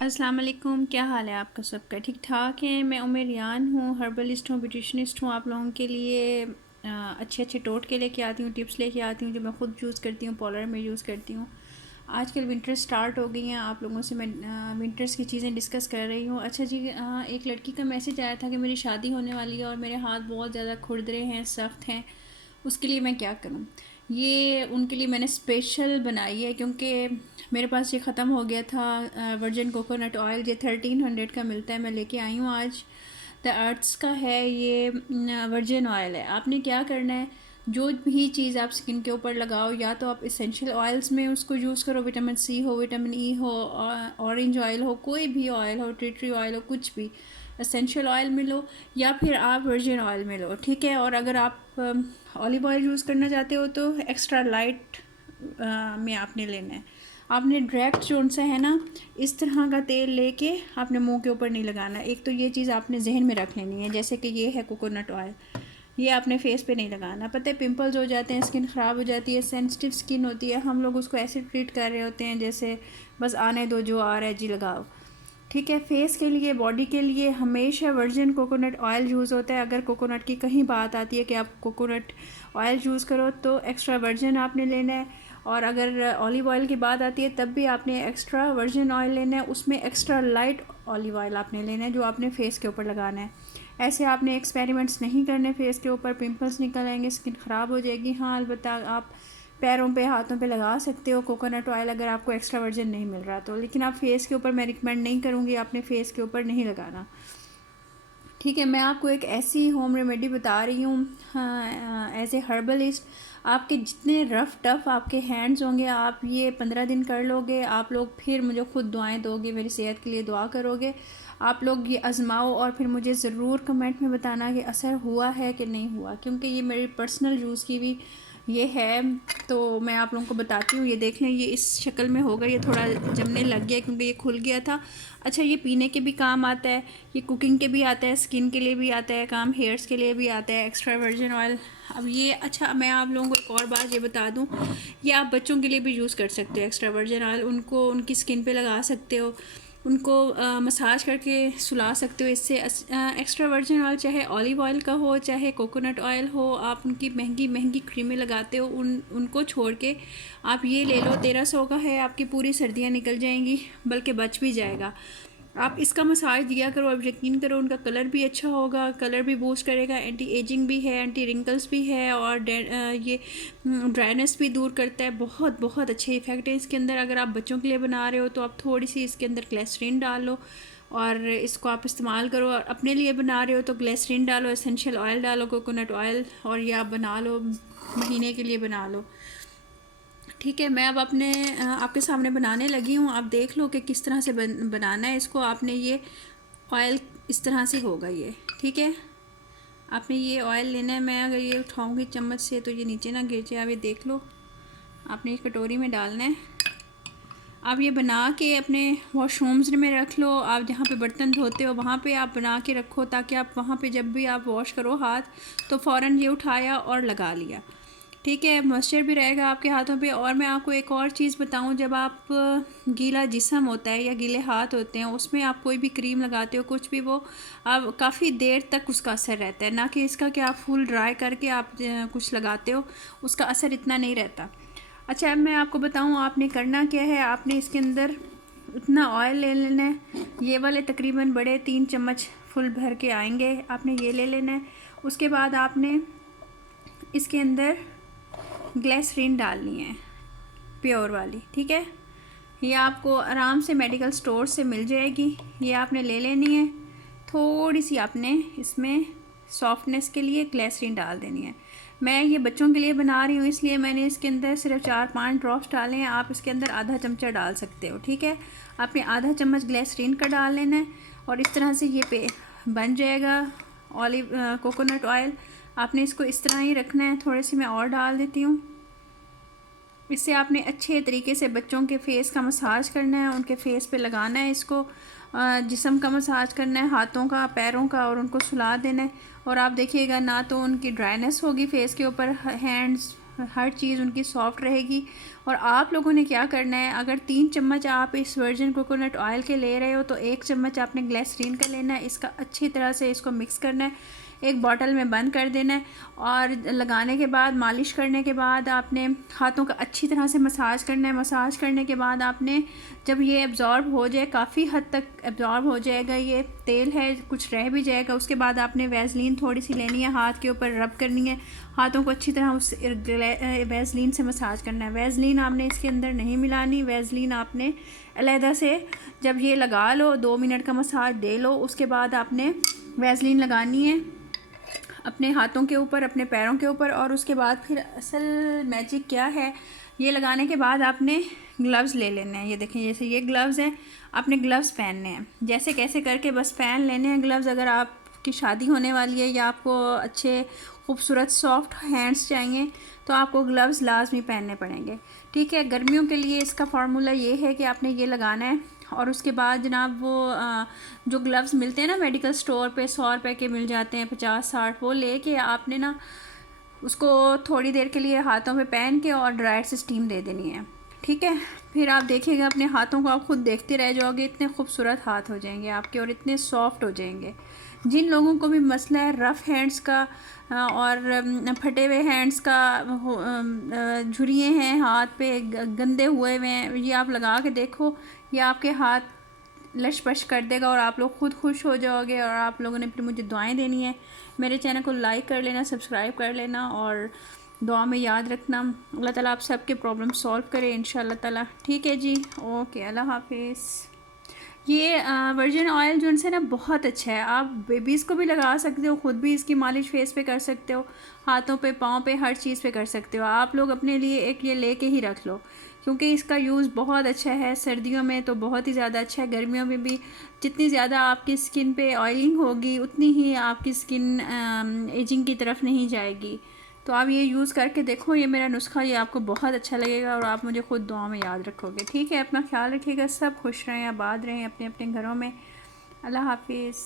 अस्सलाम वालेकुम, क्या हाल है आपका? सबका ठीक ठाक है। मैं उम्र रियान हूँ, हर्बलिस्ट हूँ, ब्यूटिशनिस्ट हूँ। आप लोगों के लिए अच्छे अच्छे टोटके लेके आती हूँ, टिप्स लेके आती हूँ जो मैं ख़ुद यूज़ करती हूँ, पॉलर में यूज़ करती हूँ। आजकल विंटर स्टार्ट हो गई हैं, आप लोगों से मैं विंटर्स की चीज़ें डिस्कस कर रही हूँ। अच्छा जी, एक लड़की का मैसेज आया था कि मेरी शादी होने वाली है और मेरे हाथ बहुत ज़्यादा खुरदरे हैं, सख्त हैं, उसके लिए मैं क्या करूँ? ये उनके लिए मैंने स्पेशल बनाई है क्योंकि मेरे पास ये ख़त्म हो गया था। वर्जिन कोकोनट ऑयल ये 1300 का मिलता है, मैं लेके आई हूँ आज। द अर्थ्स का है ये, वर्जिन ऑयल है। आपने क्या करना है, जो भी चीज़ आप स्किन के ऊपर लगाओ, या तो आप इसेंशियल ऑयल्स में उसको यूज़ करो, विटामिन सी हो, विटामिन ई हो, ऑरेंज ऑयल हो, कोई भी ऑयल हो, टी ट्री ऑयल हो, कुछ भी एसेंशियल ऑयल में लो, या फिर आप वर्जिन ऑयल में लो, ठीक है। और अगर आप ऑलिव ऑयल यूज़ करना चाहते हो तो एक्स्ट्रा लाइट में आपने लेना है। आपने डायरेक्ट जो सा है ना, इस तरह का तेल लेके आपने मुंह के ऊपर नहीं लगाना। एक तो ये चीज़ आपने जहन में रख लेनी है, जैसे कि ये है कोकोनट ऑयल, ये आपने फेस पे नहीं लगाना। पता है पिंपल्स हो जाते हैं, स्किन ख़राब हो जाती है, सेंसिटिव स्किन होती है, हम लोग उसको ऐसे ट्रीट कर रहे होते हैं जैसे बस आने दो, जो आ रहा है जी लगाओ, ठीक है। फेस के लिए, बॉडी के लिए हमेशा वर्जिन कोकोनट ऑयल यूज़ होता है। अगर कोकोनट की कहीं बात आती है कि आप कोकोनट ऑयल यूज़ करो तो एक्स्ट्रा वर्जिन आपने लेना है, और अगर ऑलिव ऑयल की बात आती है तब भी आपने एक्स्ट्रा वर्जिन ऑयल लेना है, उसमें एक्स्ट्रा लाइट ऑलिव ऑयल आपने लेना है जो आपने फेस के ऊपर लगाना है। ऐसे आपने एक्सपेरिमेंट्स नहीं करने फेस के ऊपर, पिंपल्स निकल आएंगे, स्किन ख़राब हो जाएगी। हाँ, अलबत्ता आप पैरों पे, हाथों पे लगा सकते हो कोकोनट ऑयल अगर आपको एक्स्ट्रा वर्जिन नहीं मिल रहा तो, लेकिन आप फेस के ऊपर मैं रिकमेंड नहीं करूँगी, आपने फेस के ऊपर नहीं लगाना, ठीक है। मैं आपको एक ऐसी होम रेमेडी बता रही हूँ, हाँ, एज ए हर्बलिस्ट। आपके जितने रफ़ टफ़ आपके हैंड्स होंगे, आप ये 15 दिन कर लोगे, आप लोग फिर मुझे ख़ुद दुआएं दोगे, मेरी सेहत के लिए दुआ करोगे। आप लोग ये आज़माओ और फिर मुझे ज़रूर कमेंट में बताना कि असर हुआ है कि नहीं हुआ, क्योंकि ये मेरी पर्सनल यूज़ की भी ये है। तो मैं आप लोगों को बताती हूँ, ये देख लें, ये इस शक्ल में होगा, ये थोड़ा जमने लग गया क्योंकि ये खुल गया था। अच्छा, ये पीने के भी काम आता है, ये कुकिंग के भी आता है, स्किन के लिए भी आता है काम, हेयर्स के लिए भी आता है एक्स्ट्रा वर्जिन ऑयल। अब ये, अच्छा मैं आप लोगों को एक और बात ये बता दूँ, ये आप बच्चों के लिए भी यूज़ कर सकते हो एक्स्ट्रा वर्जिन ऑयल, उनको उनकी स्किन पे लगा सकते हो, उनको मसाज करके सुला सकते हो इससे। एक्स्ट्रा वर्जिन ऑयल चाहे ऑलिव ऑयल का हो चाहे कोकोनट ऑयल हो, आप उनकी महंगी महंगी क्रीमें लगाते हो, उनको छोड़ के आप ये ले लो, 1300 का है, आपकी पूरी सर्दियाँ निकल जाएंगी, बल्कि बच भी जाएगा। आप इसका मसाज दिया करो, अब यकीन करो उनका कलर भी अच्छा होगा, कलर भी बूस्ट करेगा, एंटी एजिंग भी है, एंटी रिंकल्स भी है, और ये ड्राइनेस भी दूर करता है। बहुत बहुत अच्छे इफ़ेक्ट है इसके अंदर। अगर आप बच्चों के लिए बना रहे हो तो आप थोड़ी सी इसके अंदर ग्लिसरीन डाल लो और इसको आप इस्तेमाल करो, और अपने लिए बना रहे हो तो ग्लिसरीन डालो, एसेंशियल ऑयल डालो, कोकोनट ऑयल, और ये आप बना लो, महीने के लिए बना लो, ठीक है। मैं अब अपने आपके सामने बनाने लगी हूँ, आप देख लो कि किस तरह से बनाना है इसको। आपने ये ऑयल इस तरह से होगा ये, ठीक है। आपने ये ऑयल लेना है, मैं अगर ये उठाऊँगी चम्मच से तो ये नीचे ना गिर जाए, आप ये देख लो। आपने एक कटोरी में डालना है, आप ये बना के अपने वॉशरूम्स में रख लो। आप जहाँ पे बर्तन धोते हो वहाँ पे आप बना के रखो, ताकि आप वहाँ पे जब भी आप वॉश करो हाथ तो फ़ौरन ये उठाया और लगा लिया, ठीक है। मॉइस्चर भी रहेगा आपके हाथों पे। और मैं आपको एक और चीज़ बताऊं, जब आप गीला जिस्म होता है या गीले हाथ होते हैं उसमें आप कोई भी क्रीम लगाते हो, कुछ भी, वो आप काफ़ी देर तक उसका असर रहता है, ना कि इसका कि आप फुल ड्राई करके आप कुछ लगाते हो, उसका असर इतना नहीं रहता। अच्छा, अब मैं आपको बताऊं आपने करना क्या है। आपने इसके अंदर इतना ऑयल ले लेना है, ये वाले तकरीबन बड़े 3 चम्मच फुल भर के आएंगे, आपने ये ले लेना है। उसके बाद आपने इसके अंदर ग्लिसरीन डालनी है, प्योर वाली, ठीक है। ये आपको आराम से मेडिकल स्टोर से मिल जाएगी, ये आपने ले लेनी है। थोड़ी सी आपने इसमें सॉफ्टनेस के लिए ग्लिसरीन डाल देनी है। मैं ये बच्चों के लिए बना रही हूँ इसलिए मैंने इसके अंदर सिर्फ 4-5 ड्रॉप्स डाले हैं, आप इसके अंदर आधा चमचा डाल सकते हो, ठीक है। आपने आधा चम्मच ग्लिसरीन का डाल लेना है और इस तरह से ये पे बन जाएगा ऑलिव कोकोनट ऑयल। आपने इसको इस तरह ही रखना है। थोड़ी सी मैं और डाल देती हूँ। इससे आपने अच्छे तरीके से बच्चों के फेस का मसाज करना है, उनके फेस पे लगाना है, इसको जिस्म का मसाज करना है, हाथों का, पैरों का, और उनको सुला देना है। और आप देखिएगा ना तो उनकी ड्राइनेस होगी फेस के ऊपर, हैंड्स हर चीज़ उनकी सॉफ्ट रहेगी। और आप लोगों ने क्या करना है, अगर 3 चम्मच आप इस वर्जिन कोकोनट ऑयल के ले रहे हो तो 1 चम्मच आपने ग्लिसरीन का लेना है। इसका अच्छी तरह से इसको मिक्स करना है, एक बॉटल में बंद कर देना है और लगाने के बाद, मालिश करने के बाद आपने हाथों का अच्छी तरह से मसाज करना है। मसाज करने के बाद आपने जब ये एब्ज़ॉर्ब हो जाए, काफ़ी हद तक एब्ज़ॉर्ब हो जाएगा, ये तेल है कुछ रह भी जाएगा, उसके बाद आपने वैसलीन थोड़ी सी लेनी है, हाथ के ऊपर रब करनी है, हाथों को अच्छी तरह उस वैसलीन से मसाज करना है। वैसलीन आपने इसके अंदर नहीं मिलानी, वैसलीन आपने अलहदा से जब ये लगा लो, 2 मिनट का मसाज दे लो, उसके बाद आपने वैसलीन लगानी है अपने हाथों के ऊपर, अपने पैरों के ऊपर। और उसके बाद फिर असल मैजिक क्या है, ये लगाने के बाद आपने ग्लव्स ले लेने हैं। ये देखें, जैसे ये ग्लव्स हैं, आपने ग्लव्स पहनने हैं, जैसे कैसे करके बस पहन लेने हैं ग्लव्स। अगर आपकी शादी होने वाली है या आपको अच्छे खूबसूरत सॉफ्ट हैंड्स चाहिए तो आपको ग्लव्स लाजमी पहनने पड़ेंगे, ठीक है। गर्मियों के लिए इसका फार्मूला ये है कि आपने ये लगाना है और उसके बाद जनाब वो जो ग्लव्स मिलते हैं ना मेडिकल स्टोर पे, 100 रुपए के मिल जाते हैं, 50-60, वो लेके आपने ना उसको थोड़ी देर के लिए हाथों पे पहन के और ड्रायर से स्टीम दे देनी है, ठीक है। फिर आप देखिएगा अपने हाथों को, आप खुद देखते रह जाओगे, इतने खूबसूरत हाथ हो जाएंगे आपके और इतने सॉफ्ट हो जाएंगे। जिन लोगों को भी मसला है रफ़ हैंड्स का और फटे हुए हैंड्स का, झुर्रियाँ हैं हाथ पे, गंदे हुए हुए हैं, ये आप लगा के देखो, ये आपके हाथ लशपश कर देगा और आप लोग खुद खुश हो जाओगे। और आप लोगों ने फिर मुझे दुआएं देनी है। मेरे चैनल को लाइक कर लेना, सब्सक्राइब कर लेना और दुआ में याद रखना। अल्लाह ताला आप सबके प्रॉब्लम सॉल्व करे इंशाअल्लाह ताला, ठीक है जी। ओके, अल्लाह हाफिज़। ये वर्जिन ऑयल जो उनसे ना बहुत अच्छा है, आप बेबीज़ को भी लगा सकते हो, ख़ुद भी इसकी मालिश फेस पे कर सकते हो, हाथों पे, पाँव पे, हर चीज़ पे कर सकते हो। आप लोग अपने लिए एक ये लेके ही रख लो, क्योंकि इसका यूज़ बहुत अच्छा है। सर्दियों में तो बहुत ही ज़्यादा अच्छा है, गर्मियों में भी जितनी ज़्यादा आपकी स्किन पे ऑयलिंग होगी उतनी ही आपकी स्किन एजिंग की तरफ नहीं जाएगी। तो आप ये यूज़ करके देखो, ये मेरा नुस्खा, ये आपको बहुत अच्छा लगेगा और आप मुझे खुद दुआ में याद रखोगे, ठीक है। अपना ख्याल रखिएगा, सब खुश रहें, आबाद रहें अपने अपने घरों में। अल्लाह हाफिज़।